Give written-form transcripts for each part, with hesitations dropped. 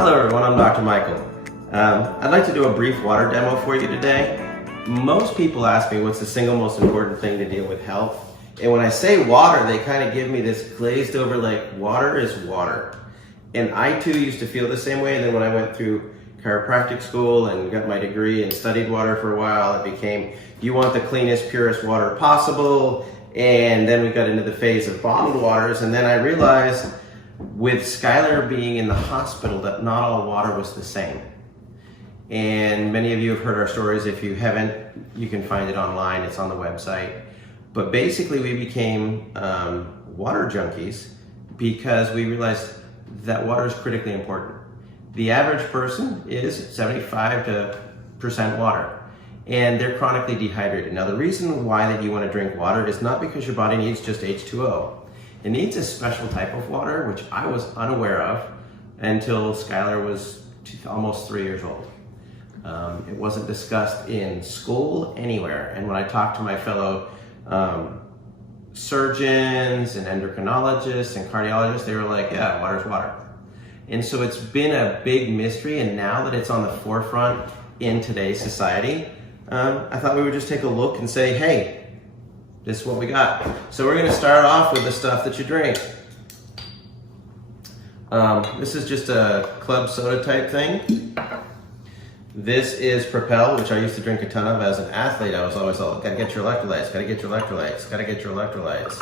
Hello everyone, I'm Dr. Michael. I'd like to do a brief water demo for you today. Most people ask me what's the single most important thing to deal with health. And when I say water, they kind of give me this glazed over like water is water. And I too used to feel the same way. And then when I went through chiropractic school and got my degree and studied water for a while, it became, you want the cleanest, purest water possible. And then we got into the phase of bottled waters. And then I realized with Skylar being in the hospital that not all water was the same. And many of you have heard our stories. If you haven't, you can find it online. It's on the website. But basically we became water junkies because we realized that water is critically important. The average person is 75% water, and they're chronically dehydrated. Now the reason why that you want to drink water is not because your body needs just H2O. It needs a special type of water, which I was unaware of until Skylar was almost 3 years old. It wasn't discussed in school anywhere. And when I talked to my fellow surgeons and endocrinologists and cardiologists, they were like, yeah, water's water. And so it's been a big mystery, and now that it's on the forefront in today's society, I thought we would just take a look and say, hey, this is what we got. So we're gonna start off with the stuff that you drink. This is just a club soda type thing. This is Propel, which I used to drink a ton of as an athlete. I was always like, gotta get your electrolytes, gotta get your electrolytes, gotta get your electrolytes.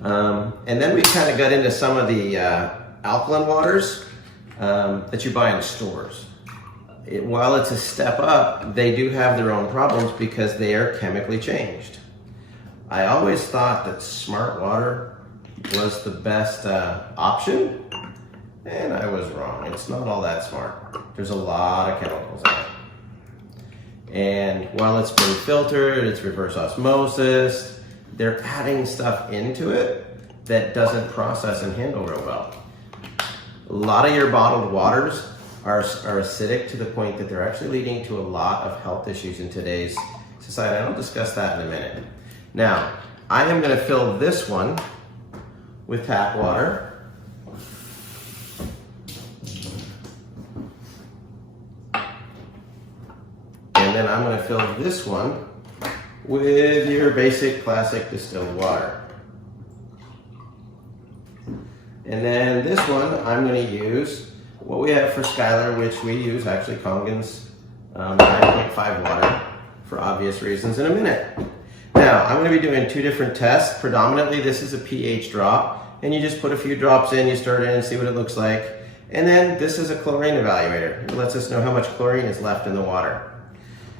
And then we kind of got into some of the alkaline waters that you buy in stores. While it's a step up, they do have their own problems because they are chemically changed. I always thought that smart water was the best option, and I was wrong. It's not all that smart. There's a lot of chemicals in it. And while it's been filtered, it's reverse osmosis, they're adding stuff into it that doesn't process and handle real well. A lot of your bottled waters are acidic to the point that they're actually leading to a lot of health issues in today's society. I'll discuss that in a minute. Now, I am going to fill this one with tap water. And then I'm going to fill this one with your basic classic distilled water. And then this one, I'm going to use what we have for Skylar, which we use actually Kangen's 9.5 water for obvious reasons in a minute. Now, I'm going to be doing two different tests. Predominantly, this is a pH drop, and you just put a few drops in, you stir it in and see what it looks like. And then this is a chlorine evaluator. It lets us know how much chlorine is left in the water.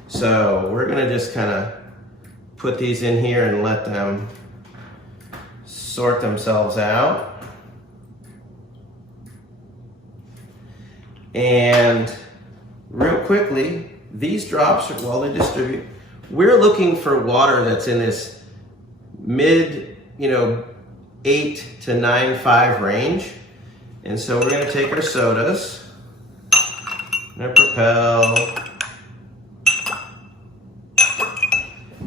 So we're going to just kind of put these in here and let them sort themselves out. And real quickly, these drops, while they distribute, we're looking for water that's in this mid, 8 to 9.5 range. And so we're gonna take our sodas, and our Propel.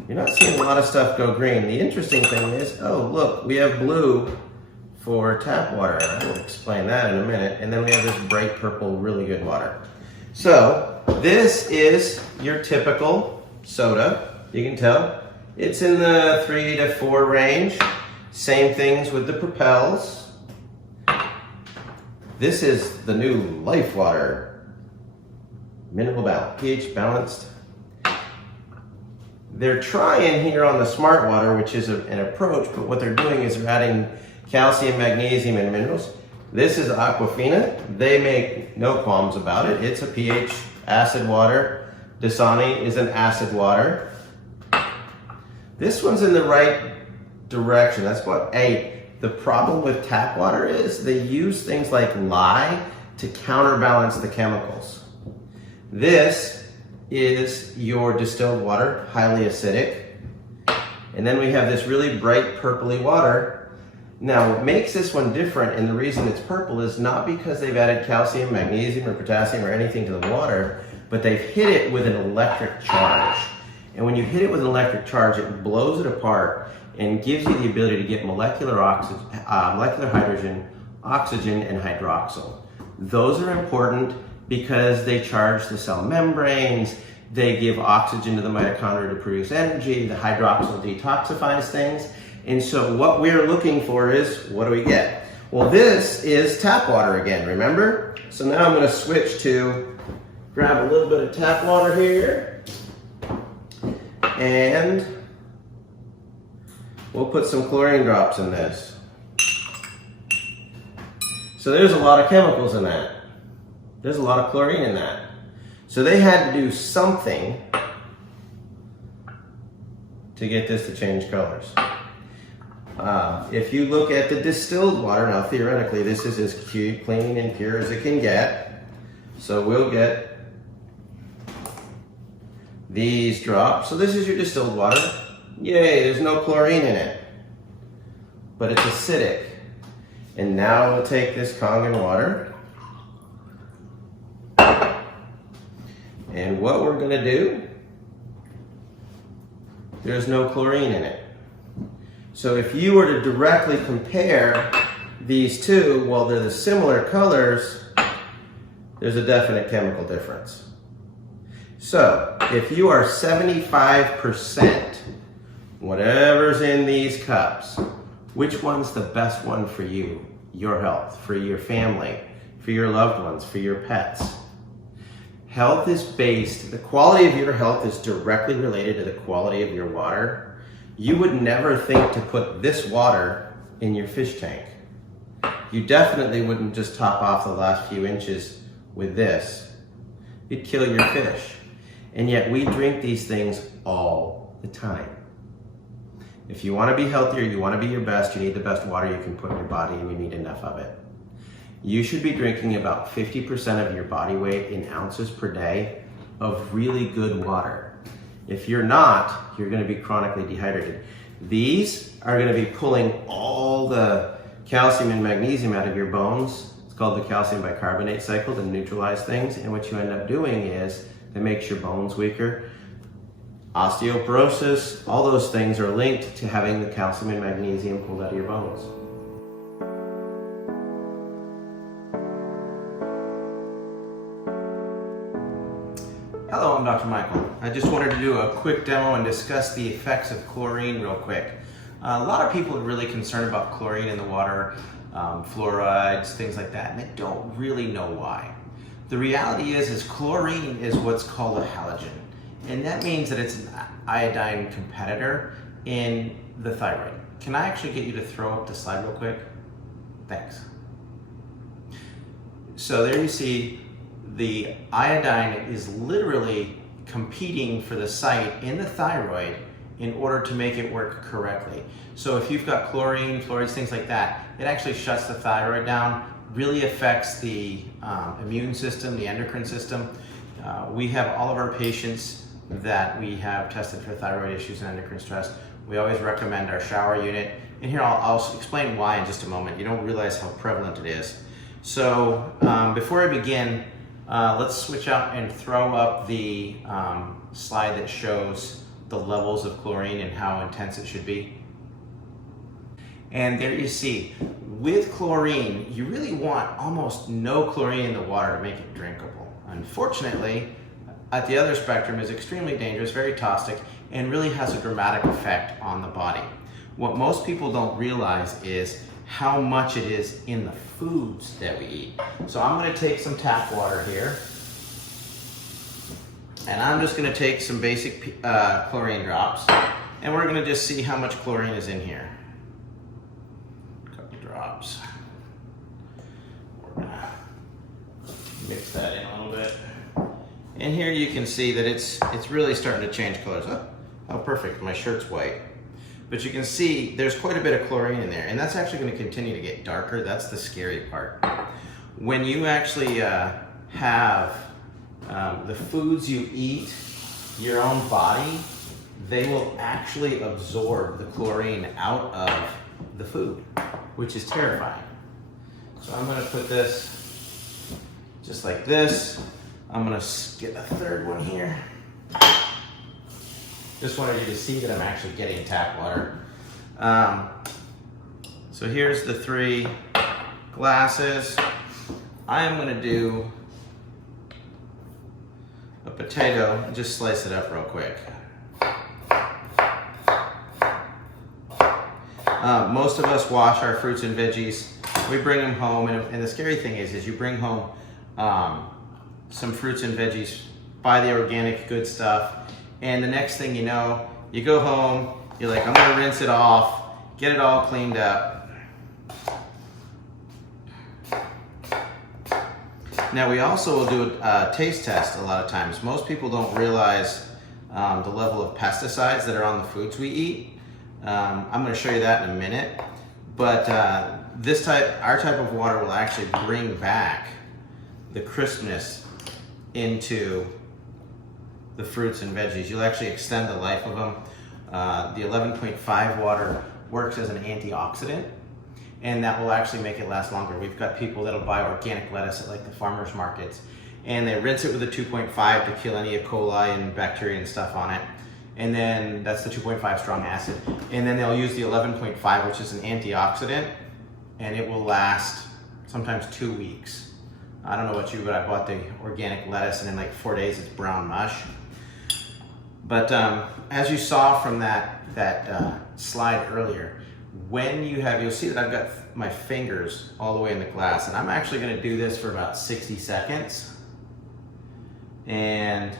You're not seeing a lot of stuff go green. The interesting thing is, oh look, we have blue for tap water. I will explain that in a minute. And then we have this bright purple, really good water. So this is your typical soda. You can tell it's in the 3 to 4 range. Same things with the Propels. This is the new Life Water, mineral balance, pH balanced. They're trying here on the Smart Water, which is an approach, but what they're doing is they're adding calcium, magnesium, and minerals. This is Aquafina. They make no qualms about it. It's a pH acid water. Dasani is an acid water. This one's in the right direction. That's what the problem with tap water is they use things like lye to counterbalance the chemicals. This is your distilled water, highly acidic. And then we have this really bright purpley water. Now, what makes this one different, and the reason it's purple, is not because they've added calcium, magnesium, or potassium, or anything to the water, but they've hit it with an electric charge. And when you hit it with an electric charge, it blows it apart and gives you the ability to get molecular hydrogen, oxygen, and hydroxyl. Those are important because they charge the cell membranes, they give oxygen to the mitochondria to produce energy, the hydroxyl detoxifies things. And so what we're looking for is, what do we get? Well, this is tap water again, remember? So now I'm gonna switch to grab a little bit of tap water here, and we'll put some chlorine drops in this. So there's a lot of chemicals in that. There's a lot of chlorine in that. So they had to do something to get this to change colors. If you look at the distilled water, now theoretically this is as clean and pure as it can get. So we'll get these drops. So this is your distilled water. Yay, there's no chlorine in it, but it's acidic. And now we'll take this kangen water, and what we're gonna do, there's no chlorine in it. So if you were to directly compare these two, while they're the similar colors, there's a definite chemical difference. So if you are 75%, whatever's in these cups, which one's the best one for you, your health, for your family, for your loved ones, for your pets? Health is based, the quality of your health is directly related to the quality of your water. You would never think to put this water in your fish tank. You definitely wouldn't just top off the last few inches with this. You'd kill your fish. And yet we drink these things all the time. If you want to be healthier, you want to be your best, you need the best water you can put in your body, and you need enough of it. You should be drinking about 50% of your body weight in ounces per day of really good water. If you're not, you're going to be chronically dehydrated. These are going to be pulling all the calcium and magnesium out of your bones. It's called the calcium bicarbonate cycle to neutralize things. And what you end up doing is it makes your bones weaker. Osteoporosis, all those things are linked to having the calcium and magnesium pulled out of your bones. Hello, I'm Dr. Michael. I just wanted to do a quick demo and discuss the effects of chlorine real quick. A lot of people are really concerned about chlorine in the water, fluorides, things like that, and they don't really know why. The reality is chlorine is what's called a halogen, and that means that it's an iodine competitor in the thyroid. Can I actually get you to throw up the slide real quick? Thanks. So there you see the iodine is literally competing for the site in the thyroid in order to make it work correctly. So if you've got chlorine, fluorides, things like that, it actually shuts the thyroid down, really affects the immune system, the endocrine system. We have all of our patients that we have tested for thyroid issues and endocrine stress. We always recommend our shower unit. And here I'll explain why in just a moment. You don't realize how prevalent it is. So before I begin, let's switch out and throw up the slide that shows the levels of chlorine and how intense it should be. And there you see, with chlorine, you really want almost no chlorine in the water to make it drinkable. Unfortunately, at the other spectrum is extremely dangerous, very toxic, and really has a dramatic effect on the body. What most people don't realize is how much it is in the foods that we eat. So I'm going to take some tap water here, and I'm just going to take some basic chlorine drops, and we're going to just see how much chlorine is in here. A couple drops. We're going to mix that in a little bit. And here you can see that it's really starting to change colors. Oh, perfect, my shirt's white. But you can see there's quite a bit of chlorine in there, and that's actually going to continue to get darker. That's the scary part. When you actually have the foods you eat, your own body, they will actually absorb the chlorine out of the food, which is terrifying. So I'm going to put this just like this. I'm going to get a third one here. Just wanted you to see that I'm actually getting tap water. So here's the 3 glasses. I am gonna do a potato and just slice it up real quick. Most of us wash our fruits and veggies. We bring them home, and the scary thing is you bring home some fruits and veggies, buy the organic good stuff, and the next thing you know, you go home, you're like, I'm gonna rinse it off, get it all cleaned up. Now we also will do a taste test a lot of times. Most people don't realize the level of pesticides that are on the foods we eat. I'm going to show you that in a minute, but our type of water will actually bring back the crispness into the fruits and veggies. You'll actually extend the life of them. The 11.5 water works as an antioxidant, and that will actually make it last longer. We've got people that'll buy organic lettuce at like the farmers markets, and they rinse it with a 2.5 to kill any E. coli and bacteria and stuff on it. And then that's the 2.5 strong acid. And then they'll use the 11.5, which is an antioxidant, and it will last sometimes 2 weeks. I don't know about you, but I bought the organic lettuce, and in like 4 days it's brown mush. But as you saw from that slide earlier, when you'll see that I've got my fingers all the way in the glass, and I'm actually gonna do this for about 60 seconds. And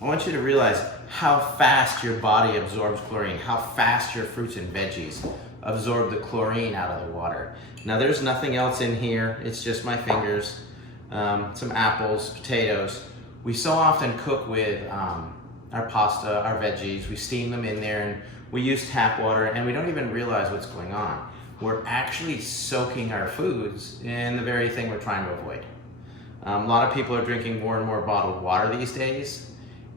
I want you to realize how fast your body absorbs chlorine, how fast your fruits and veggies absorb the chlorine out of the water. Now there's nothing else in here, it's just my fingers, some apples, potatoes. We so often cook with our pasta, our veggies, we steam them in there, and we use tap water, and we don't even realize what's going on. We're actually soaking our foods in the very thing we're trying to avoid. A lot of people are drinking more and more bottled water these days,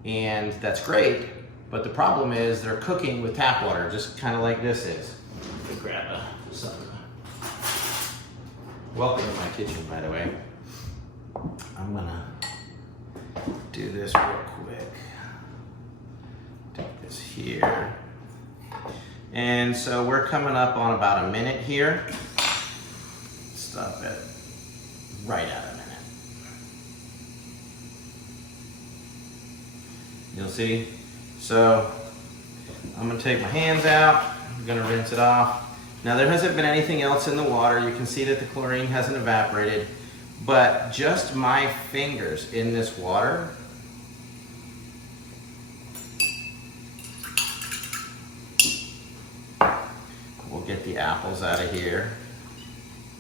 and that's great, but the problem is they're cooking with tap water, just kind of like this is. Let me grab some. Welcome to my kitchen, by the way. I'm gonna do this real quick. Take this here. And so we're coming up on about a minute here. Stop it right at a minute. You'll see. So I'm gonna take my hands out. I'm gonna rinse it off. Now there hasn't been anything else in the water. You can see that the chlorine hasn't evaporated, but just my fingers in this water we'll get the apples out of here.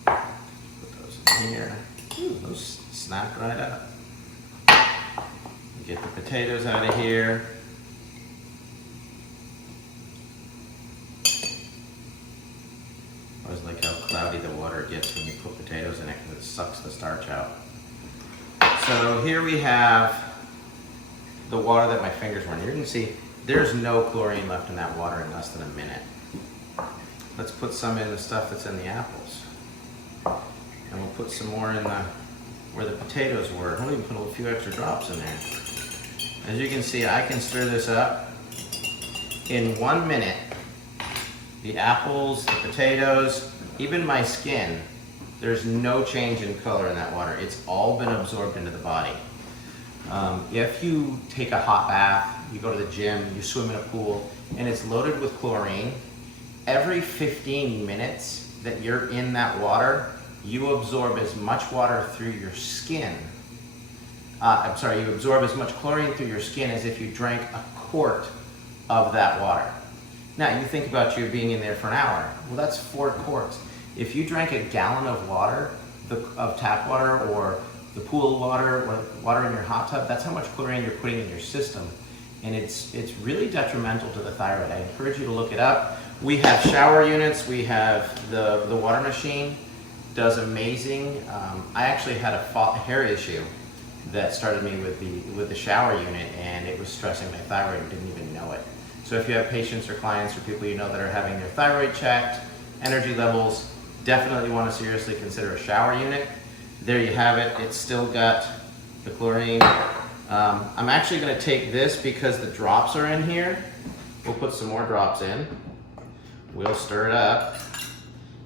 Put those in here. Ooh, those snapped right up. Get the potatoes out of here. I always like how cloudy the water gets when you put potatoes in it because it sucks the starch out. So here we have the water that my fingers were in. You can see there's no chlorine left in that water in less than a minute. Let's put some in the stuff that's in the apples. And we'll put some more in where the potatoes were. I'll even put a few extra drops in there. As you can see, I can stir this up. In 1 minute, the apples, the potatoes, even my skin, there's no change in color in that water. It's all been absorbed into the body. If you take a hot bath, you go to the gym, you swim in a pool, and it's loaded with chlorine, every 15 minutes that you're in that water, you absorb as much water through your skin. You absorb as much chlorine through your skin as if you drank a quart of that water. Now you think about you being in there for an hour. Well, that's 4 quarts. If you drank a gallon of water, of tap water or the pool water or water in your hot tub, that's how much chlorine you're putting in your system. And it's really detrimental to the thyroid. I encourage you to look it up. We have shower units, we have the water machine, does amazing. I actually had a hair issue that started me with the shower unit, and it was stressing my thyroid and didn't even know it. So if you have patients or clients or people you know that are having their thyroid checked, energy levels, definitely want to seriously consider a shower unit. There you have it. It's still got the chlorine. I'm actually going to take this because the drops are in here. We'll put some more drops in. We'll stir it up.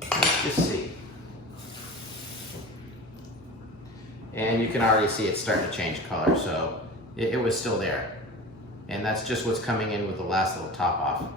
Let's just see. and you can already see it's starting to change color, so it was still there. And that's just what's coming in with the last little top off.